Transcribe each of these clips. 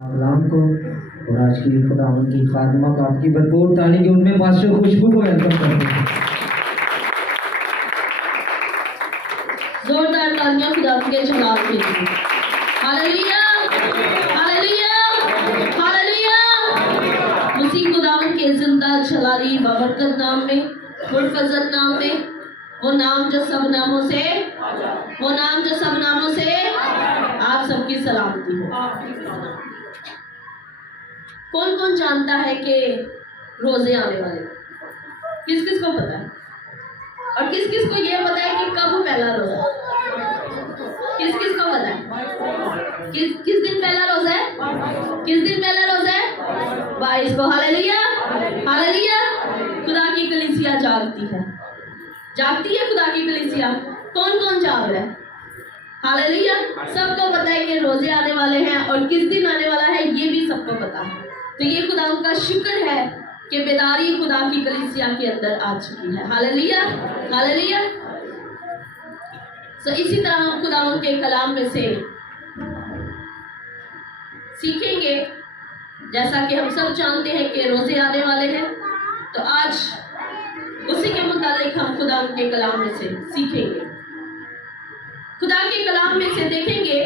कलाम को और आज की खुदावंद की खादमा का आपकी भरपूर ताली की उनमें पास्टर खुशबू को वेलकम करते हैं। जोरदार तालियां खुदावंद के जलाल के लिए। हालेलुया हालेलुया हालेलुया। मसीह खुदावंद के जिंदा जलाली बाबरकत नाम में, मुर्फजत नाम में, वो नाम जो सब नामों से, वो नाम जो सब नामों से आप सबकी सलामती हो। कौन कौन जानता है कि रोजे आने वाले? किस किस को पता है? और किस किस को ये पता है कि कब पहला रोजा? किस किस को पता है? किस दिन पहला रोजा है? किस दिन पहला रोजा है? 22 को। Hallelujah hallelujah. खुदा की कलीसिया जागती है, जागती है खुदा की कलीसिया। कौन कौन जाग रहा है? हालेलुया। सबको पता है कि रोजे आने वाले हैं और किस दिन आने वाला है ये भी सबको पता है। तो ये खुदा का शुक्र है कि बेदारी खुदा की कलीसिया के अंदर आ चुकी है। Hallelujah hallelujah. तो इसी तरह हम खुदा के कलाम में से सीखेंगे, जैसा कि हम सब जानते हैं कि रोजे आने वाले हैं, तो आज उसी के मुताबिक हम खुदा के कलाम में से सीखेंगे। खुदा के कलाम में से देखेंगे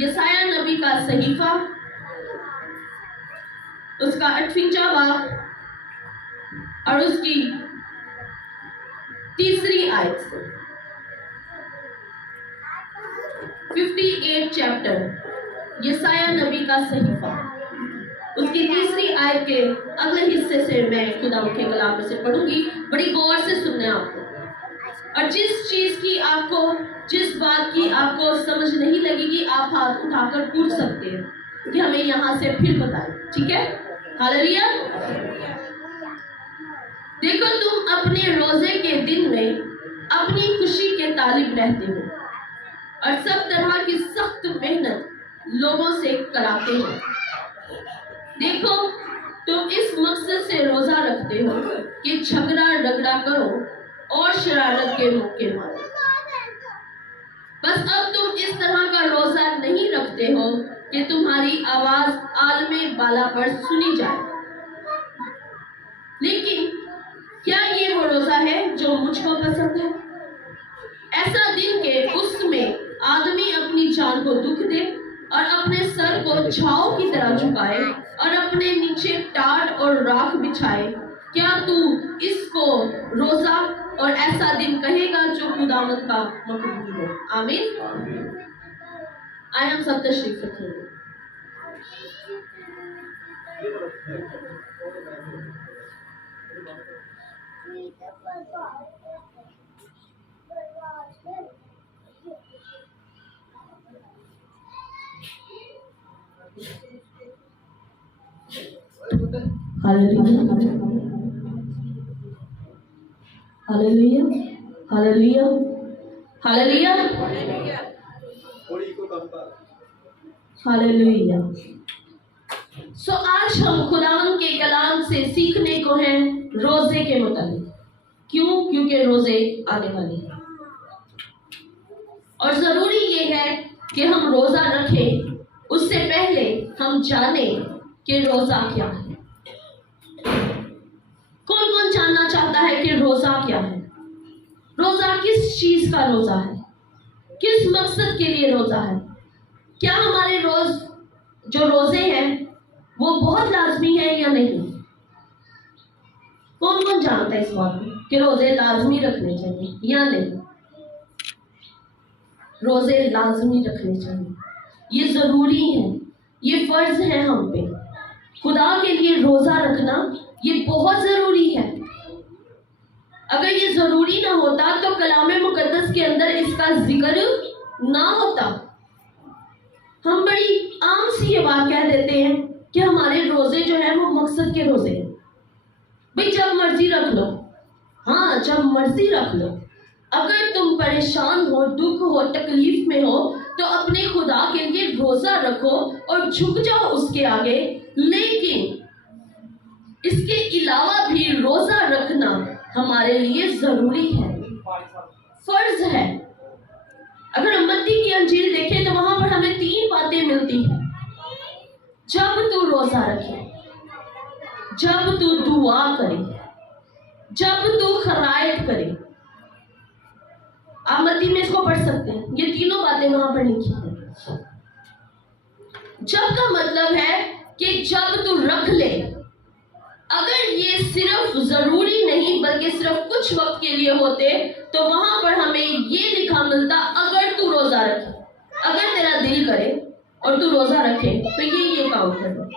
यसाया नबी का सहीफा, उसका 58वां बाब और उसकी 3री आयत से। 58 चैप्टर यसाया नबी का सहीफा, उसकी 3री आयत के अगले हिस्से से मैं खुदा के कलाम में से पढ़ूंगी। बड़ी गौर से सुनना आपको, और जिस चीज की आपको, जिस बात की आपको समझ नहीं लगेगी, आप हाथ उठाकर पूछ सकते हैं कि हमें यहाँ से फिर बताएं, ठीक है? हालेलुया। देखो, तुम अपने रोजे के दिन में अपनी खुशी के तालिब रहते हो और सब तरह की सख्त मेहनत लोगों से कराते हो। देखो, तुम इस मकसद से रोजा रखते हो कि झगड़ा रगड़ा करो और शरारत के मौके मारो। बस अब तुम इस तरह का रोजा नहीं रखते हो कि तुम्हारी आवाज आलमे बाला पर सुनी जाए। लेकिन क्या ये वो रोजा है जो मुझको पसंद है? ऐसा दिन के उसमें आदमी अपनी जान को दुख दे और अपने सर को छाव की तरह झुकाए और अपने नीचे टाट और राख बिछाए। क्या तू इसको रोजा और ऐसा दिन कहेगा जो खुदावंद का मकबूल हो? आमीन। आए हम सब तशरीफ रखेंगे। हालेलुया हालेलुया हालेलुया हालेलुया हालेलुया। सो आज हम खुदावंद के कलाम से सीखने को हैं रोजे के मुताबिक। क्यों? क्योंकि रोजे आने वाले हैं और जरूरी ये है कि हम रोजा रखें, उससे पहले हम जाने कि रोजा क्या है। कौन कौन जानना चाहता है कि रोजा क्या है? रोजा किस चीज का रोजा है? किस मकसद के लिए रोजा है? क्या हमारे जो रोजे हैं वो बहुत लाजमी है या नहीं? कौन कौन जानता है इस बात में कि रोजे लाजमी रखने चाहिए या नहीं? रोजे लाजमी रखने चाहिए, ये जरूरी है, ये फर्ज है हम पे। खुदा के लिए रोजा रखना ये बहुत जरूरी है। अगर ये जरूरी ना होता तो कलामे मुकद्दस के अंदर इसका जिक्र ना होता। हम बड़ी आम सी ये बात कह देते हैं कि हमारे रोजे जो है वो मकसद के रोजे हैं। भाई जब मर्जी रख लो, हाँ जब मर्जी रख लो। अगर तुम परेशान हो, दुख हो, तकलीफ में हो तो अपने खुदा के लिए रोजा रखो और झुक जाओ उसके आगे। लेकिन इसके अलावा भी रोजा रखना हमारे लिए जरूरी है, फर्ज है। अगर हम मत्ती की अंजील देखें तो वहां पर हमें 3 बातें मिलती हैं जब तू रोजा रखे, जब तू दुआ करे, जब तू खरायत करे। आप मत्ती में इसको पढ़ सकते हैं, ये तीनों बातें वहां पर लिखी हैं। जब का मतलब है कि जब तू रख ले। अगर ये सिर्फ जरूरी नहीं बल्कि सिर्फ कुछ वक्त के लिए होते तो वहां पर हमें ये लिखा मिलता, अगर तू रोजा रखे। अगर तेरा दिल करे और तू रोजा रखे तो ये काम करना,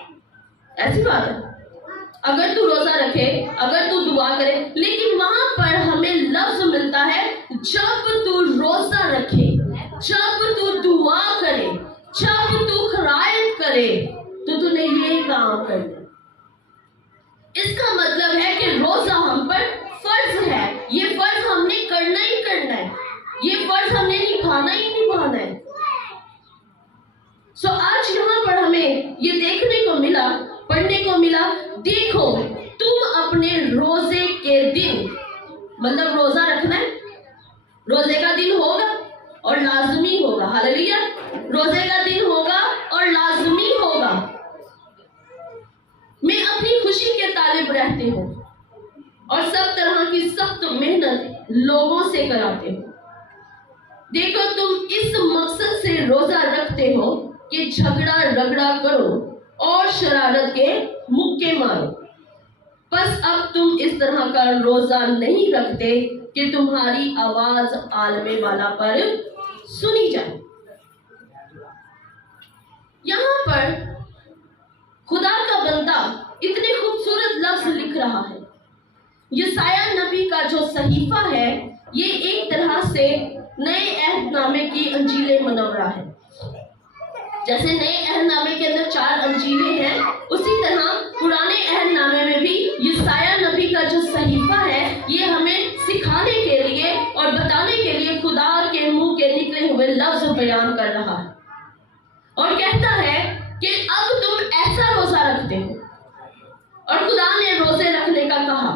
ऐसी बात है। अगर तू रोजा रखे, अगर तू दुआ करे, लेकिन वहां पर हमें लफ्ज मिलता है जब तू रोजा रखे, जब तू दुआ करे, जब तू खरायत करे तो तूने ये काम करना। इसका मतलब है कि रोजा हम पर फर्ज है। ये फर्ज हमने करना ही करना है, ये फर्ज हमने निभाना ही निभाना है। सो आज यहाँ पर हमें ये देखने को मिला, पढ़ने को मिला, देखो तुम अपने रोजे के दिन, मतलब रोजा रखना है, रोजे का दिन होगा और लाजमी होगा। हालेलुया, रोजे का दिन होगा और लाजमी होगा। मैं अपनी खुशी के तालिब रहते हो और सब तरह की सख्त मेहनत लोगों से कराते हो। देखो तुम इस मकसद से रोजा रखते हो कि झगड़ा रगड़ा करो और शरारत के मुक्के मारो। बस अब तुम इस तरह का रोजा नहीं रखते कि तुम्हारी आवाज आलमे वाला पर सुनी जाए। यहाँ पर खुदा का बंदा इतने खूबसूरत लफ्ज लिख रहा है। यसाया नबी का जो सहीफा है ये एक तरह से नए अहदनामे की अंजीले मनवरा है। जैसे नए अहदनामे के अंदर 4 अंजीलें हैं, उसी तरह पुराने अहदनामे में भी यसाया नबी का जो सहीफा है ये हमें सिखाने के लिए और बताने के लिए खुदा के मुंह के निकले हुए लफ्ज बयान कर रहा है और कहता है कि अब तुम ऐसा रोजा रखते हो। और खुदा ने रोजे रखने का कहा।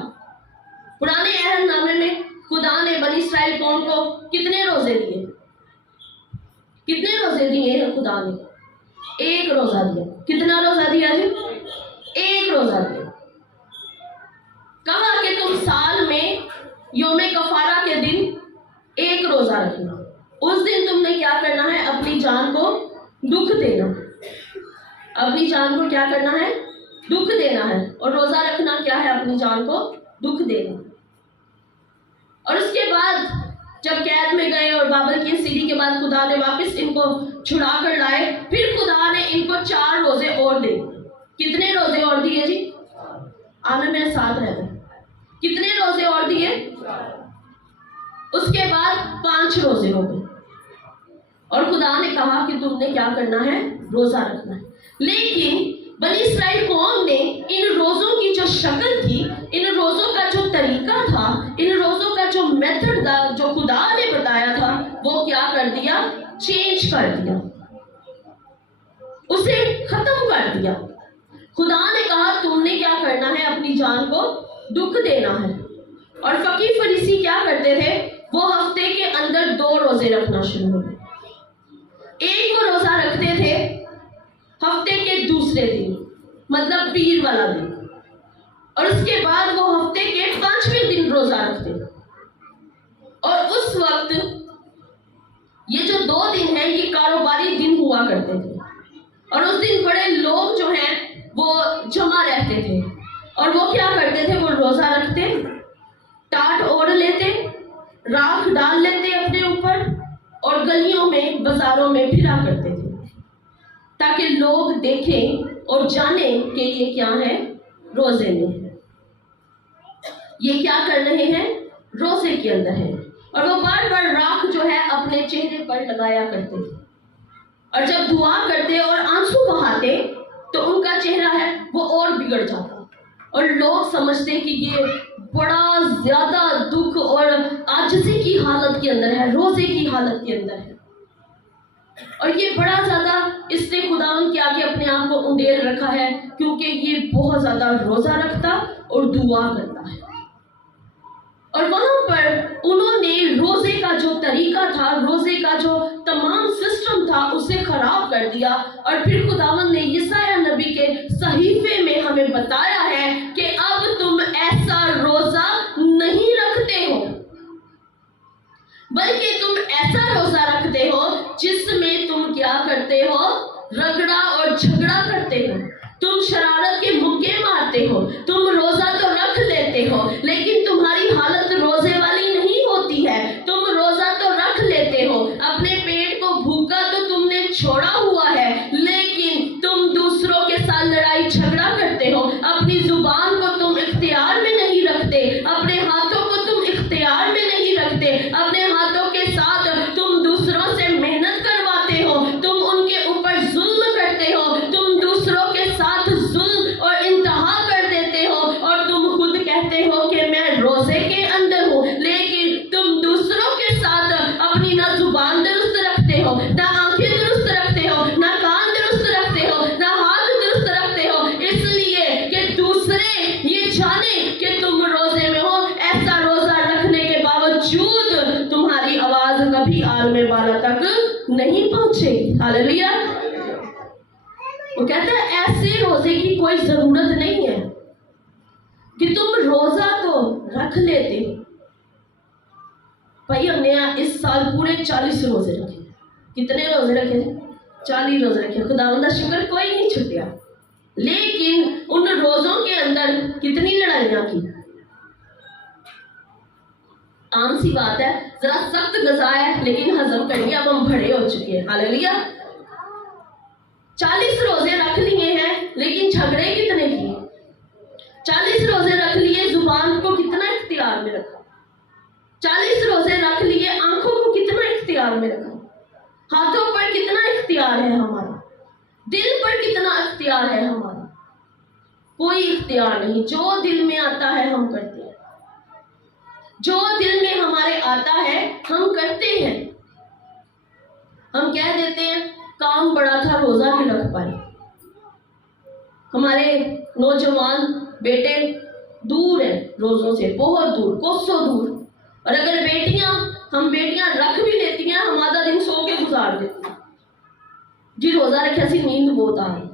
पुराने अहदनामे में खुदा ने बनी इस्राएल कौम को कितने रोजे दिए? कितने रोजे दिए खुदा ने? एक रोजा दिया। कितना रोजा दिया जी? एक रोजा दिया। कहा कि तुम साल में योम कफारा के दिन एक रोजा रखना। उस दिन तुमने क्या करना है? अपनी जान को दुख देना। अपनी जान को क्या करना है? दुख देना है। और रोजा रखना क्या है? अपनी जान को दुख देना। और उसके बाद जब कैद में गए और बाबल की सीढ़ी के बाद खुदा ने वापस इनको छुड़ा कर लाए, फिर खुदा ने इनको 4 रोजे और दे। कितने रोजे और दिए जी? आने मेरे साथ रहते। कितने रोजे और दिए? उसके बाद 5 रोजे हो गए और खुदा ने कहा कि तुमने क्या करना है? रोजा रखना है। लेकिन बनी इस्राएल कौम ने इन रोजों की जो शक्ल थी, इन रोजों का जो तरीका था, इन रोजों का जो मेथड था, जो खुदा ने बताया था, वो क्या कर दिया? चेंज कर दिया, उसे खत्म कर दिया। खुदा ने कहा तुमने क्या करना है? अपनी जान को दुख देना है। और फकीर फरीसी क्या करते थे? वो हफ्ते के अंदर 2 रोजे रखना शुरू हो गए। एक वो रोजा रखते थे हफ्ते के दूसरे दिन, मतलब पीर वाला दिन, और उसके बाद वो हफ्ते के 5वें दिन रोजा रखते। और उस वक्त ये जो 2 दिन है ये कारोबारी दिन हुआ करते थे और उस दिन बड़े लोग जो हैं वो जमा रहते थे और वो क्या करते थे? वो रोजा रखते, टाट ओढ़ लेते, राख डाल लेते अपने ऊपर और गलियों में, बाजारों में फिरा करते थे ताकि लोग देखें और जाने कि ये क्या है? रोजे में है। ये क्या कर रहे हैं? रोजे के अंदर है। और वो बार बार राख जो है अपने चेहरे पर लगाया करते थे और जब दुआ करते और आंसू बहाते तो उनका चेहरा है वो और बिगड़ जाता और लोग समझते कि ये बड़ा ज्यादा दुख और आजिज़ी की हालत के अंदर है, रोजे की हालत के अंदर है। और ये बड़ा ज्यादा इसने खुदावंद के आगे अपने आप को उंडेल रखा है क्योंकि ये बहुत ज्यादा रोजा रखता और दुआ करता है। और वहां पर उन्होंने रोजे का जो तरीका था, रोजे का जो तमाम सिस्टम था, उसे खराब कर کر دیا. اور پھر خداوند نے یسایہ نبی کے صحیفے میں ہمیں بتایا ہے کہ اب تم ایسا روزہ نہیں رکھتے ہو، بلکہ تم ایسا روزہ رکھتے ہو جس میں تم کیا کرتے ہو؟ رگڑا اور جھگڑا کرتے ہو، تم شرارت کے مکے مارتے ہو. تم روزہ تو رکھ لیتے ہو لیکن تمہاری حالت روزے والی نہیں ہوتی ہے. تم روزہ تو رکھ لیتے ہو، اپنے پیٹ کو بھوکا تو تم نے چھوڑا ہوا ہے، لیکن تم دوسروں کے ساتھ لڑائی جھگڑا کرتے ہو. اپنی زبان کو تم اختیار میں نہیں رکھتے، اپنے ہاتھوں کو تم اختیار میں نہیں رکھتے، اپنے ہاتھوں کے ساتھ تم دوسروں سے محنت کرواتے ہو، تم ان کے اوپر ظلم کرتے ہو، تم دوسروں کے ساتھ ظلم اور انتہا کر دیتے ہو، اور تم خود کہتے ہو کہ میں روزے کے اندر ہوں، لیکن تم دوسروں کے ساتھ اپنی نہ زبان درست رکھتے ہو، نہ آنکھیں درست رکھتے ہو، نہ کان درست رکھتے ہو، نہ ہاتھ درست رکھتے ہو، اس لیے کہ دوسرے یہ جانے کہ تم روزے میں ہو. ایسا روزہ رکھنے کے باوجود تمہاری آواز کبھی عالم بالا تک نہیں پہنچے. ہاللویا. وہ کہتا ہے ایسے روزے کی کوئی ضرورت نہیں ہے کہ تم روزہ تو رکھ لیتے. بھائی ہم نے اس سال پورے 40 روزے رکھے. کتنے روزے رکھے؟ 40 روزے رکھے. خداوند کا شکر کوئی نہیں چھٹیا، لیکن ان روزوں کے اندر کتنی لڑائیاں کی. عام سی بات ہے، ذرا سخت غذا ہے لیکن ہضم کرنی اب ہم بڑے ہو چکے ہیں. ہاللویا. 40 روزے رکھ لیے ہیں لیکن جھگڑے کتنے کیے. 40 روزے رکھ لیے، زبان کو کتنا اختیار میں رکھا. 40 روزے رکھ لیے، آنکھوں کو کتنا اختیار میں رکھا. ہاتھوں پر کتنا اختیار ہے ہمارا، دل پر کتنا اختیار ہے ہمارا. کوئی اختیار نہیں. جو دل میں آتا ہے ہم کرتے ہیں، جو دل میں ہمارے آتا ہے ہم کرتے ہیں. ہم کہہ دیتے ہیں کام بڑا تھا روزہ نہیں رکھ پائے. ہمارے نوجوان بیٹے دور ہیں روزوں سے، بہت دور، کوسوں دور. اور اگر ہم بیٹیاں رکھ بھی لیتی ہیں، ہم آدھا دن سو کے گزار دیتے ہیں. جی روزہ رکھے سی نیند بہت آ رہی.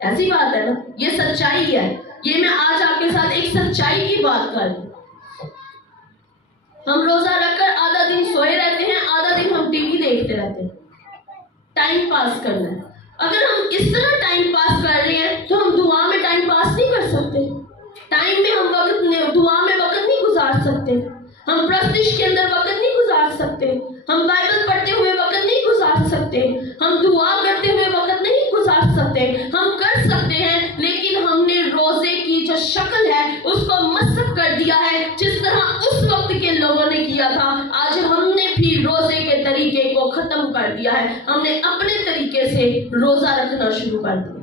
ایسی بات ہے نا، یہ سچائی ہے. یہ میں آج آپ کے ساتھ ایک سچائی کی بات کر رہی ہوں. ہم روزہ رکھ کر آدھا دن سوئے رہتے ہیں، آدھا دن ہم ٹی وی دیکھتے رہتے ہیں. ٹائم پاس کرنا ہے. اگر ہم اس طرح ٹائم پاس کر رہے ہیں تو ہم دعا میں ٹائم پاس نہیں کر سکتے. ٹائم میں ہم دعا میں وقت نہیں گزار سکتے. ہم پرستش کے اندر وقت نہیں گزار سکتے. ہم بائبل پڑھتے ہوئے وقت نہیں گزار سکتے. ہم دعا کرتے ہوئے وقت نہیں گزار سکتے. ہم کر سکتے ہیں لیکن ہم نے روزے کی جو شکل ہے اس کو مسخ کر دیا ہے. جس طرح اس وقت کے لوگوں نے کیا تھا، آج ہم نے بھی روزے کے طریقے کو ختم کر دیا ہے. ہم نے اپنے طریقے سے روزہ رکھنا شروع کر دیا.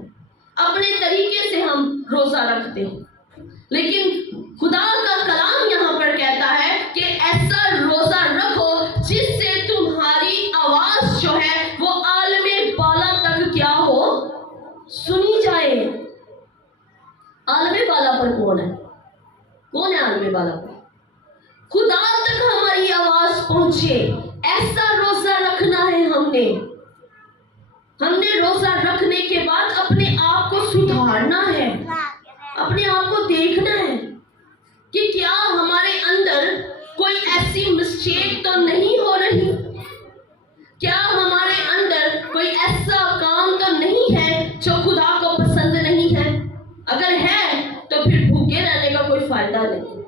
اپنے طریقے سے ہم روزہ رکھتے ہیں. لیکن خدا کا کلام یہاں پر کہتا ہے کہ ایسا روزہ رکھو جس سے تمہاری آواز جو ہے وہ عالم بالا تک کیا ہو؟ سنی جائے. عالم بالا پر کون ہے؟ کون ہے عالم بالا پر؟ خدا تک ہماری آواز پہنچے. ایسا روزہ رکھنا ہے. ہم نے روزہ رکھنے کے بعد اپنے آپ کو سدھارنا ہے، اپنے آپ کو دیکھنا ہے کہ کیا ہمارے اندر کوئی ایسی مسٹیک تو نہیں ہو رہی، کیا ہمارے اندر کوئی ایسا کام تو نہیں ہے جو خدا کو پسند نہیں ہے. اگر ہے تو پھر بھوکے رہنے کا کوئی فائدہ نہیں.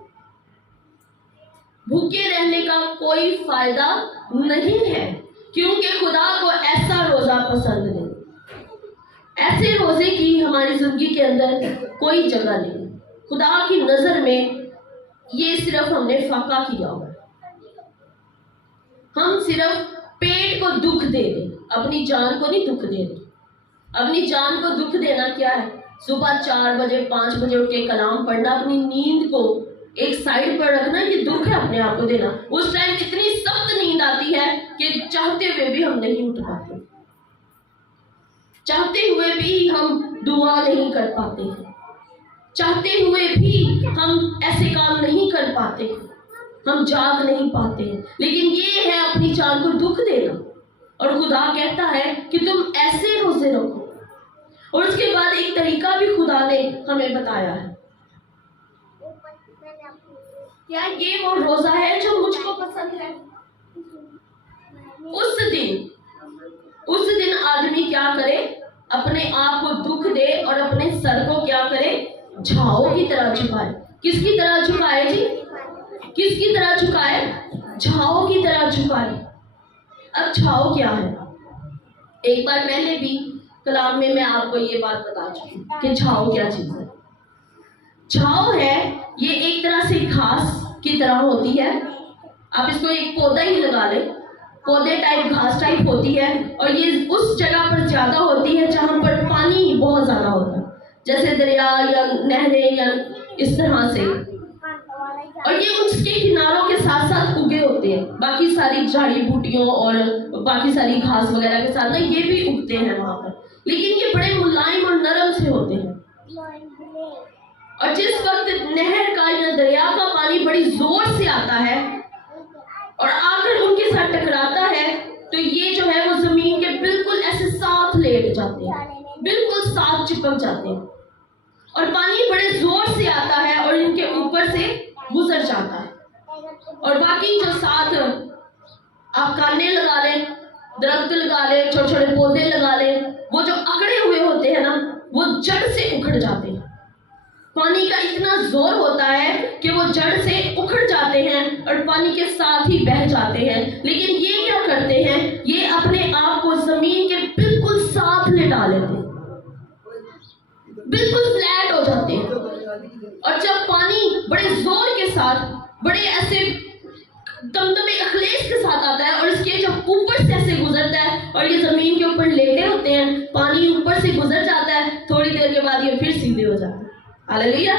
بھوکے رہنے کا کوئی فائدہ نہیں ہے، کیونکہ خدا کو ایسا روزہ پسند نہیں. ایسے روزے کی ہماری زندگی کے اندر کوئی جگہ نہیں. خدا کی نظر میں یہ صرف ہم نے فاقہ کیا ہوا. ہم صرف پیٹ کو دکھ دے دیں، اپنی جان کو نہیں دکھ دے دیں. اپنی جان کو دکھ دینا کیا ہے؟ صبح 4 بجے 5 بجے اٹھ کے کلام پڑھنا، اپنی نیند کو ایک سائڈ پر رکھنا، یہ دکھ ہے اپنے آپ کو دینا. اس ٹائم اتنی سخت نیند آتی ہے کہ چاہتے ہوئے بھی ہم نہیں اٹھ پاتے، چاہتے ہوئے بھی ہم دعا نہیں کر پاتے، چاہتے ہوئے بھی ہم ایسے کام نہیں کر پاتے، ہم جاگ نہیں پاتے. لیکن یہ ہے اپنی جان کو دکھ دینا. اور خدا کہتا ہے کہ تم ایسے روزے رکھو. اور اس کے بعد ایک طریقہ بھی خدا نے ہمیں بتایا ہے. کیا یہ وہ روزہ ہے جو مجھ کو پسند ہے؟ اس دن آدمی کیا کرے؟ اپنے آپ کو دکھ دے اور اپنے سر کو کیا کرے؟ جھاؤ کی طرح جھکائے. کس کی طرح جھکائے جی؟ کس کی طرح جھکائے؟ جھاؤ کی طرح جھکائے. اب جھاؤ کیا ہے؟ ایک بار پہلے بھی کلام میں آپ کو یہ بات بتا چکی ہوں کہ جھاؤ کیا چیز ہے. جھاؤ ہے یہ ایک طرح سے گھاس کی طرح ہوتی ہے. آپ اس کو ایک پودا ہی لگا لیں, پودے ٹائپ, گھاس ٹائپ ہوتی ہے, اور یہ اس جگہ پر زیادہ ہوتی ہے جہاں پر پانی بہت زیادہ ہوتا ہے, جیسے دریا یا نہریں یا اس طرح سے. اور یہ اس کے کناروں کے ساتھ ساتھ اگے ہوتے ہیں, باقی ساری جڑی بوٹیوں اور باقی ساری گھاس وغیرہ کے ساتھ یہ بھی اگتے ہیں وہاں پر, لیکن یہ بڑے ملائم اور نرم سے ہوتے ہیں. اور جس وقت نہر کا یا دریا کا پانی بڑی زور سے آتا ہے اور آ کر ان کے ساتھ ٹکراتا ہے, تو یہ جو ہے وہ زمین کے بالکل ایسے ساتھ لیٹ جاتے ہیں, بالکل ساتھ چپک جاتے ہیں, اور پانی بڑے زور سے آتا ہے اور ان کے اوپر سے گزر جاتا ہے. اور باقی جو ساتھ آپ کانے لگا لیں, درخت لگا لیں, چھوٹے چھوٹے پودے لگا لیں, وہ جو اکڑے ہوئے ہوتے ہیں نا, وہ جڑ سے اکھڑ جاتے ہیں. پانی کا اتنا زور ہوتا ہے کہ وہ جڑ سے اکھڑ جاتے ہیں اور پانی کے ساتھ ہی بہہ جاتے ہیں. لیکن یہ کیا کرتے ہیں؟ یہ اپنے آپ کو زمین کے بالکل ساتھ لٹا لیتے ہیں, بالکل فلیٹ ہو جاتے ہیں. اور جب پانی بڑے زور کے ساتھ, بڑے ایسے دمدمے اخلیص کے ساتھ آتا ہے اور اس کے جب اوپر سے ایسے گزرتا ہے اور یہ زمین کے اوپر لیٹے ہوتے ہیں, پانی اوپر سے گزر جاتا ہے, تھوڑی دیر کے بعد یہ پھر سیدھے ہو جاتے ہیں. ہاللیلویا.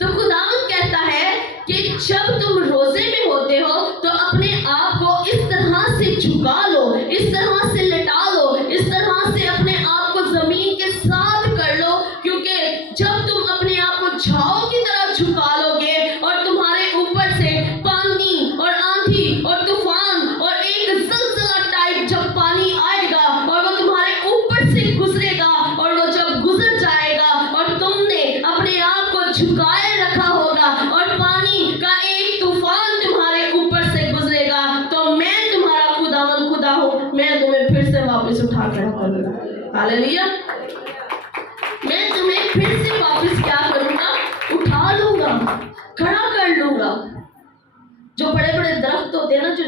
تو خداوند کہتا ہے کہ جب تم روزے میں ہوتے ہو تو اپنے آپ کو اس طرح سے جھکا لو, اس طرح سے لٹا لو, اس طرح سے اپنے آپ کو زمین کے ساتھ کر لو, کیونکہ جب تم اپنے آپ کو جھاؤ کی طرح جھکا لو گے اور تمہارے اوپر سے پانی اور آندھی اور طوفان اور ایک زلزلہ ٹائپ جب پانی آئے گا اور وہ تمہارے اوپر سے گزرے گا, اور وہ جب گزر جائے گا اور تم نے اپنے آپ کو جھکائے رکھا ہوگا اور پانی کا ایک طوفان تمہارے اوپر سے گزرے گا, تو میں تمہارا خداوند خدا ہوں, میں تمہیں پھر سے واپس اٹھا کر رکھوں گا. ہاللیلویا. میں تمہیں پھر سے واپس کیا کروں گا؟ اٹھا لوں گا, کھڑا کر لوں گا. جو بڑے بڑے درخت ہوتے ہیں نا, جو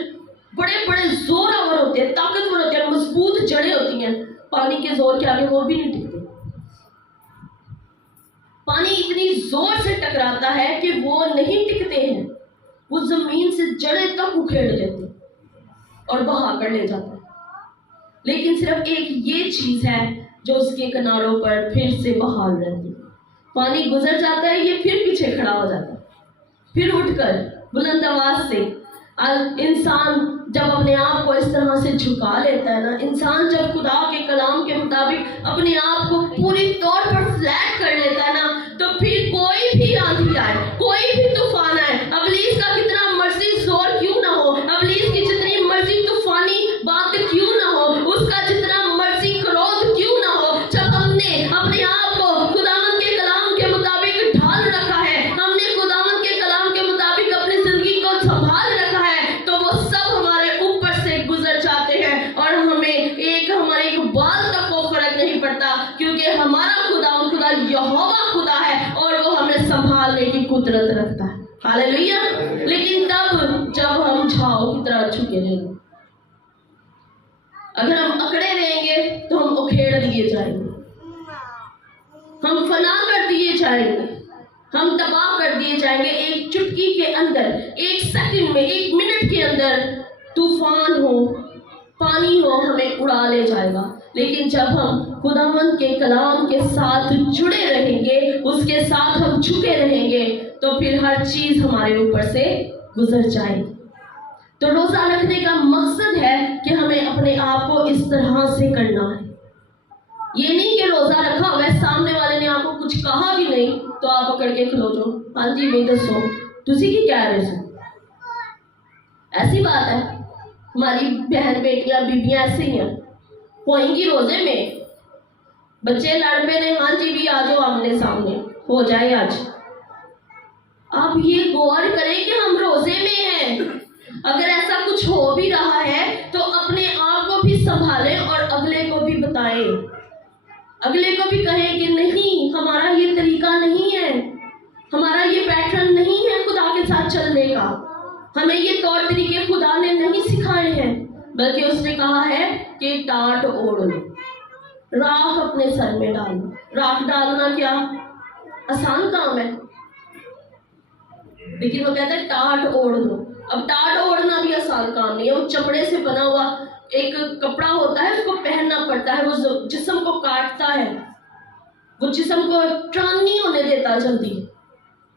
بڑے بڑے زور آور ہوتے ہیں, طاقتور ہوتے ہیں, مضبوط جڑیں ہوتی ہیں, پانی کے زور کے آگے وہ بھی نہیں ٹکتے. پانی اتنی زور سے ٹکراتا ہے کہ وہ نہیں ٹکتے ہیں, وہ زمین سے جڑیں تک اکھیڑ لیتے اور بہا کر لے جاتے ہیں. لیکن صرف ایک یہ چیز ہے جو اس کے کناروں پر پھر سے بحال رہتی ہے. پانی گزر جاتا ہے, یہ پھر پیچھے کھڑا ہو جاتا ہے, پھر اٹھ کر بلند آواز سے. انسان جب اپنے آپ کو اس طرح سے جھکا لیتا ہے نا, انسان جب خدا کے کلام کے مطابق اپنے آپ کو پوری طور پر فلیٹ کر لیتا ہے نا, تو پھر کوئی بھی آندھی آئے, کوئی بھی طوفان آئے, ابلیس کا کتنا مرضی زور کیوں نہ ہو, ابلیس کی جتنی مرضی طوفانی بات کیوں نہ ہو, اس کا جتنا مرضی کرودھ کیوں نہ ہو, جب ہم نے اپنے آپ کو خداوند کے کلام کے مطابق ڈھال رکھا ہے, ہم نے خداوند کے کلام کے مطابق اپنی زندگی کو سنبھال رکھا ہے, تو وہ سب ہمارے اوپر سے گزر جاتے ہیں اور ہمارے ایک بال تک کو فرق نہیں پڑتا, کیونکہ ہمارا خدا یہوہ خدا ہے اور وہ ہمیں سنبھالنے کی قدرت رکھتا ہے. ہاللیلویا. لیکن تب جب ہم جھاؤ کی طرح جھکے رہیں گے, اگر ہم اکڑے رہیں گے تو ہم اکھیڑ دیے جائیں گے, ہم فنا کر دیے جائیں گے, ہم تباہ کر دیے جائیں گے. ایک چٹکی کے اندر, ایک سیکنڈ میں, ایک منٹ کے اندر طوفان ہو, پانی ہو, ہمیں اڑا لے جائے گا. لیکن جب ہم خداوند کے کلام کے ساتھ جڑے رہیں گے, اس کے ساتھ ہم جھکے رہیں گے, تو پھر ہر چیز ہمارے اوپر سے گزر جائے گی. تو روزہ رکھنے کا مقصد ہے کہ ہمیں اپنے آپ کو اس طرح سے کرنا ہے. یہ نہیں کہ روزہ رکھا ہوا ہے, سامنے والے نے آپ کو کچھ کہا بھی نہیں تو آپ پکڑ کے کھلو جاؤ, ہاں جی نہیں دسو تسی کی کہہ رہے سو, ایسی بات ہے. हमारी बहन बेटियां बीबियां ऐसे ही हैं, होएंगी रोजे में, बच्चे लड़ पे ने, हाँ जी भी आ जाओ आमने सामने, हो जाए आज। आप ये गौर करें कि हम रोजे में हैं। अगर ऐसा कुछ हो भी रहा है तो अपने आप को भी संभालें और अगले को भी बताएं, अगले को भी कहें कि नहीं, हमारा ये तरीका नहीं है, हमारा ये पैटर्न नहीं है खुदा के साथ चलने का, हमें ये तौर तरीके खुदा ने नहीं सिखाए हैं, बल्कि उसने कहा है कि टाट ओढ़ लो, राख अपने सर में डालो। राख डालना क्या आसान काम है, लेकिन वो कहता है टाट ओढ़ लो। अब टाट ओढ़ना भी आसान काम नहीं है, वो चमड़े से बना हुआ एक कपड़ा होता है, उसको पहनना पड़ता है, वो जिस्म को काटता है, वो जिस्म को टर्न नहीं होने देता जल्दी,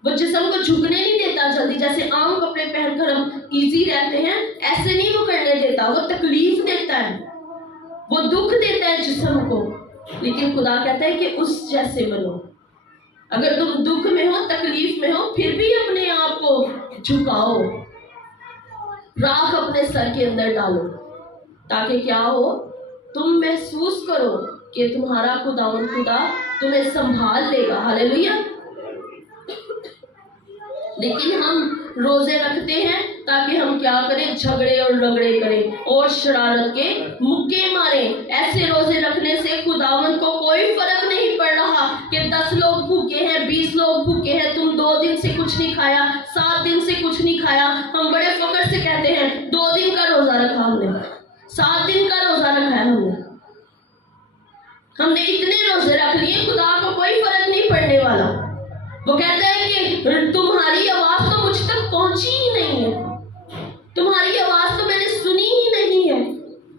वो जिस्म को झुकने नहीं देता जल्दी। जैसे आम कपड़े पहनकर हम इजी रहते हैं, ऐसे नहीं वो करने देता, वो तकलीफ देता है, वो दुख देता है जिस्म को। लेकिन खुदा कहता है कि उस जैसे बनो। अगर तुम दुख में हो, तकलीफ में हो, फिर भी अपने आप को झुकाओ, राख अपने सर के अंदर डालो, ताकि क्या हो, तुम महसूस करो कि तुम्हारा खुदा तुम्हें संभाल लेगा। हालेलुया। लेकिन हम रोजे रखते हैं ताकि हम क्या करें, झगड़े और रगड़े करें और शरारत के मुक्के मारें। ऐसे रोजे रखने से खुदावंद को कोई फर्क नहीं पड़ रहा कि 10 लोग भूखे हैं, 20 लोग भूखे हैं, तुम 2 दिन से कुछ नहीं खाया, 7 दिन से कुछ नहीं खाया। हम बड़े फक्र से कहते हैं 2 दिन का रोजा रखा हमने, 7 दिन का रोजा रखा है हमने इतने रोजे रख लिए, खुदा को कोई फर्क नहीं पड़ने वाला। वो कहता है कि तुम्हारी आवाज तो मुझ तक पहुंची ही नहीं है, तुम्हारी आवाज तो मैंने सुनी ही नहीं है,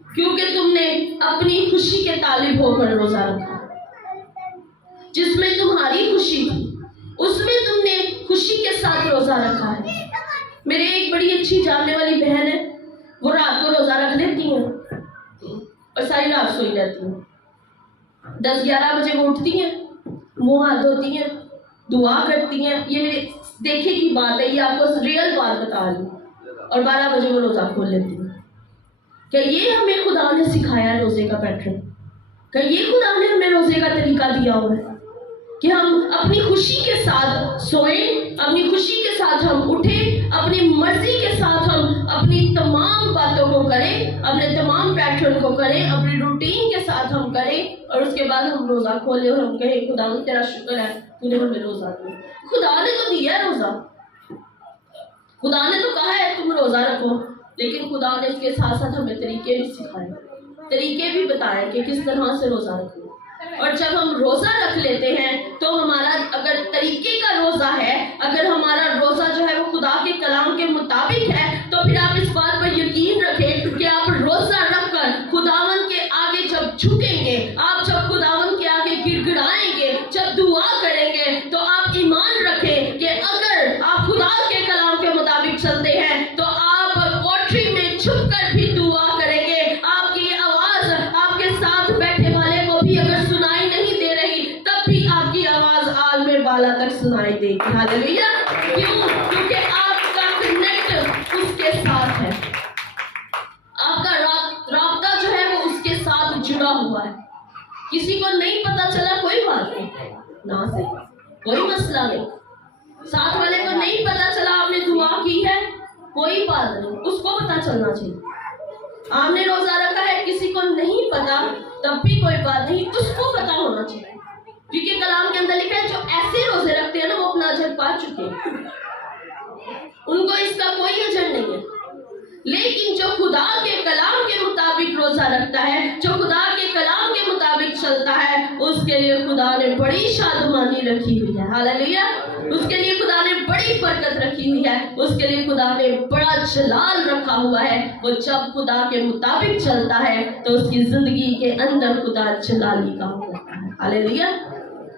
क्योंकि तुमने अपनी खुशी के तालिब होकर रोजा रखा। जिसमें तुम्हारी खुशी थी उसमें तुमने खुशी के साथ रोजा रखा है। मेरे एक बड़ी अच्छी जानने वाली बहन है, वो रात को रोजा रख लेती हैं और सारी रात सोई रहती हैं। 10-11 बजे वो उठती हैं, मुंह हाथ धोती हैं, दुआ करती हैं। ये मेरे देखे की बात है, ये आपको रियल बात बता रही हूँ। और 12 बजे वो रोजा खोल लेती हैं। क्या ये हमें खुदा ने सिखाया है रोजे का पैटर्न? क्या ये खुदा ने हमें रोजे का तरीका दिया हुआ है कि हम अपनी खुशी के साथ सोएं, अपनी खुशी के साथ हम उठें, अपनी मर्जी के साथ हम अपनी तमाम बातों को करें, अपने तमाम पैटर्न को करें, अपनी रूटीन के साथ हम करें, और उसके बाद हम रोजा खोलें और हम कहें खुदा तेरा शुक्र है तूने हमें रोजा दिया। खुदा ने तो दिया है रोजा, खुदा ने तो कहा है तुम रोजा रखो, लेकिन खुदा ने इसके साथ साथ हमें तरीके भी सिखाए, तरीके भी बताए कि किस तरह से रोजा रखो। और जब हम रोजा रख लेते हैं तो हमारा अगर तरीके का रोजा है, अगर हमारा रोजा जो है वो खुदा के कलाम के मुताबिक है, तो फिर आप इस बात पर यकीन रखें कि आप रोजा रखकर खुदावन के आगे जब झुकेंगे, आप जब खुदावन के आगे गिड़गिड़ाएंगे, जब दुआ करेंगे, तो आप ईमान रखें कि अगर आप खुदा के कलाम के मुताबिक चलते हैं तो आप कोठरी में छुपकर भी दुआ करेंगे। आपकी आवाज आपके साथ बैठे वाले को भी अगर सुनाई नहीं दे रही, तब भी आपकी आवाज आल में बाला तक सुनाई देगी। हालेलुया। क्यों? क्योंकि आपका कनेक्ट उसके साथ है, आपका राब्ता जो है वो उसके साथ जुड़ा हुआ है। किसी को नहीं पता चला कोई बात नहीं, ना से कोई मसला नहीं, साथ वाले को नहीं पता चला आपने दुआ की है, कोई बात नहीं, उसको पता चलना चाहिए। आपने रोजा रखा है, किसी को नहीं पता, तब भी कोई बात नहीं, उसको पता होना चाहिए, क्योंकि कलाम के अंदर लिखा है जो ऐसे रोजे रखते हैं ना वो अपना अजर पा चुके हैं, उनको इसका कोई अजर नहीं है। लेकिन जो खुदा के कलाम के मुताबिक रोजा रखता है, जो खुदा के कलाम के मुताबिक चलता है, उसके लिए खुदा ने बड़ी शादमानी रखी हुई है। हालेलुया। उसके लिए खुदा ने बड़ी बरकत रखी हुई है, उसके लिए खुदा ने बड़ा जलाल रखा हुआ है। वो जब खुदा के मुताबिक चलता है तो उसकी जिंदगी के अंदर खुदा जलाली काम करता है। हालेलुया।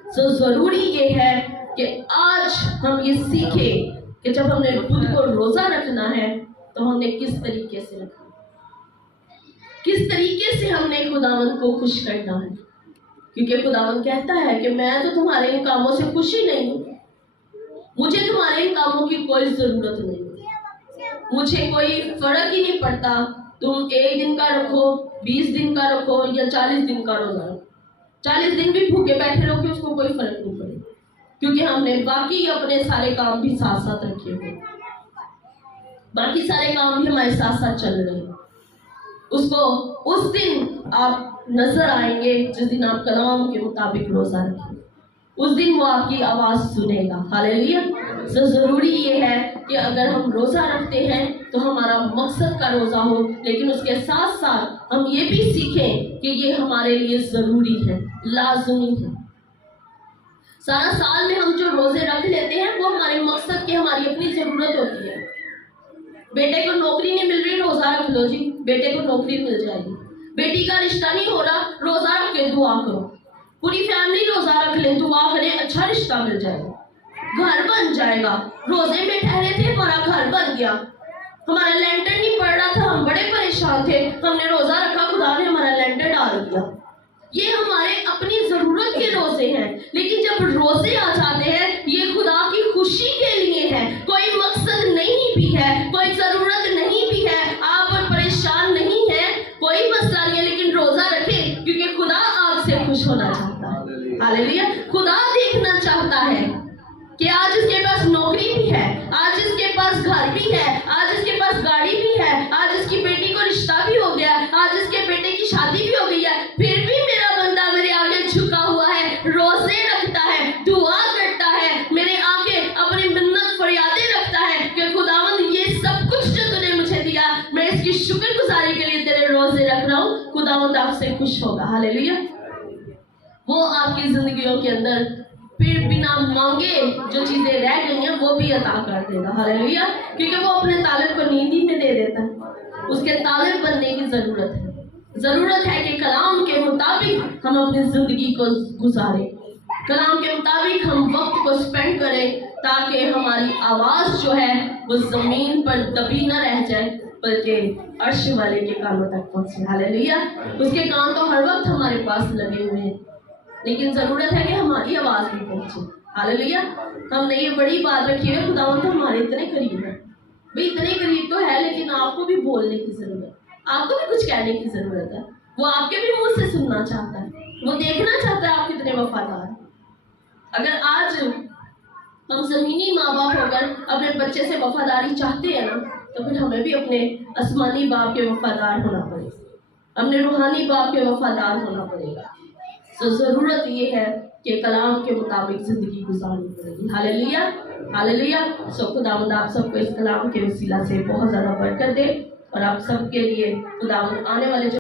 तो जरूरी ये है कि आज हम ये सीखें कि जब हमने खुद को रोजा रखना है तो हमने किस तरीके से रखना है, किस तरीके से हमने खुदावंद को खुश करना है। क्योंकि खुदावंद कहता है कि मैं तो तुम्हारे इन कामों से खुश ही नहीं हूँ, मुझे तुम्हारे इन कामों की कोई जरूरत नहीं है, मुझे कोई फर्क ही नहीं पड़ता तुम 1 दिन का रखो, 20 दिन का रखो या 40 दिन का रोजा रखो, 40 दिन भी भूखे बैठे रहोगे उसको कोई फर्क नहीं पड़ेगा, क्योंकि हमने बाकी अपने सारे काम भी साथ साथ रखे हुए, बाकी सारे काम भी हमारे साथ साथ चल रहे हैं। उसको उस दिन आप नजर आएंगे जिस दिन आप कलाम के मुताबिक रोजा रखें, उस दिन वो आपकी आवाज सुनेगा। हालेलुया। तो जरूरी ये है कि अगर हम रोजा रखते हैं तो हमारा मकसद का रोजा हो, लेकिन उसके साथ साथ हम ये भी सीखें कि ये हमारे लिए जरूरी है, लाजमी है। सारा साल में हम जो रोजे रख लेते हैं वो हमारे मकसद की, हमारी अपनी जरूरत होती है। बेटे को नौकरी नहीं मिल रही, रोजा रख लो जी, बेटे को नौकरी मिल जाएगी। बेटी का रिश्ता नहीं हो रहा, रोजा रख के दुआ करो। पूरी फैमिली रोजा रख ले, दुआ करें, अच्छा रिश्ता मिल जाएगा, घर बन जाएगा। रोजे में ठहरे थे, हमारा घर बन गया, हमारा लेंटर नहीं पड़ रहा था, हम बड़े परेशान थे, हमने रोजा रखा, खुदा ने हमारा लेंटर डाल दिया। ये हमारे अपनी जरूरत के रोजे हैं, लेकिन जब रोजे आ जाते हैं ये खुदा की खुशी के लिए है, कोई मकसद नहीं भी है, कोई जरूरत नहीं भी है, आप परेशान नहीं है, कोई मसला नहीं है, लेकिन रोजा रखें क्योंकि खुदा आपसे खुश होना चाहता है। हालेलुया। खुदा देखना चाहता है कि आज इसके पास नौकरी भी है, आज इसके पास घर भी है, आज इसके पास गाड़ी भी है, आज इसकी बेटी को रिश्ता भी हो गया, आज इसके बेटे की शादी भी हो गई है, फिर भी मेरा बंदा मेरे आगे झुका हुआ है, रोजे रखता है, दुआ करता है, मेरे आगे अपनी मिन्नत फरियादें रखता है कि खुदावंद ये सब कुछ जो तूने मुझे दिया, मैं इसकी शुक्रगुजारी के लिए तेरे रोजे रख रहा हूँ, खुदावंद आपसे खुश होगा। हालेलुया। वो आपकी जिंदगियों के अंदर फिर बिना मांगे जो चीजें रह गई हैं वो भी अता कर देगा। हालेलुया। क्योंकि वो अपने तालिब को नींद ही में दे देता है। उसके तालिब बनने की जरूरत है कि कलाम के मुताबिक हम अपनी जिंदगी को गुजारें, कलाम के मुताबिक हम वक्त को स्पेंड करें, ताकि हमारी आवाज जो है वो जमीन पर दबी न रह जाए, बल्कि अर्श वाले के कानों तक पहुंचे। हालेलुया। उसके कान तो हर वक्त हमारे पास लगे हुए हैं, लेकिन जरूरत है कि हमारी आवाज भी पहुंचे। हालेलुया। हमने ये बड़ी बात रखी है, खुदावंद तो हमारे इतने करीब है, भाई इतने करीब तो है, लेकिन आपको भी बोलने की जरूरत है, आपको भी कुछ कहने की जरूरत है। वो आपके भी मुंह से सुनना चाहता है, वो देखना चाहता है आप कितने वफादार हैं। अगर आज हम जमीनी माँ बाप होकर अपने बच्चे से वफादारी चाहते हैं ना, तो फिर हमें भी अपने आसमानी बाप के वफादार होना पड़ेगा, अपने रूहानी बाप के वफादार होना पड़ेगा। तो जरूरत ये है कि कलाम के मुताबिक जिंदगी गुजारनी पड़ेगी। हालेलुया। हालेलुया। सो खुदावंद आप सबको इस कलाम के वसीला से बहुत ज्यादा बरकत दे, और आप सबके लिए खुदावंद आने वाले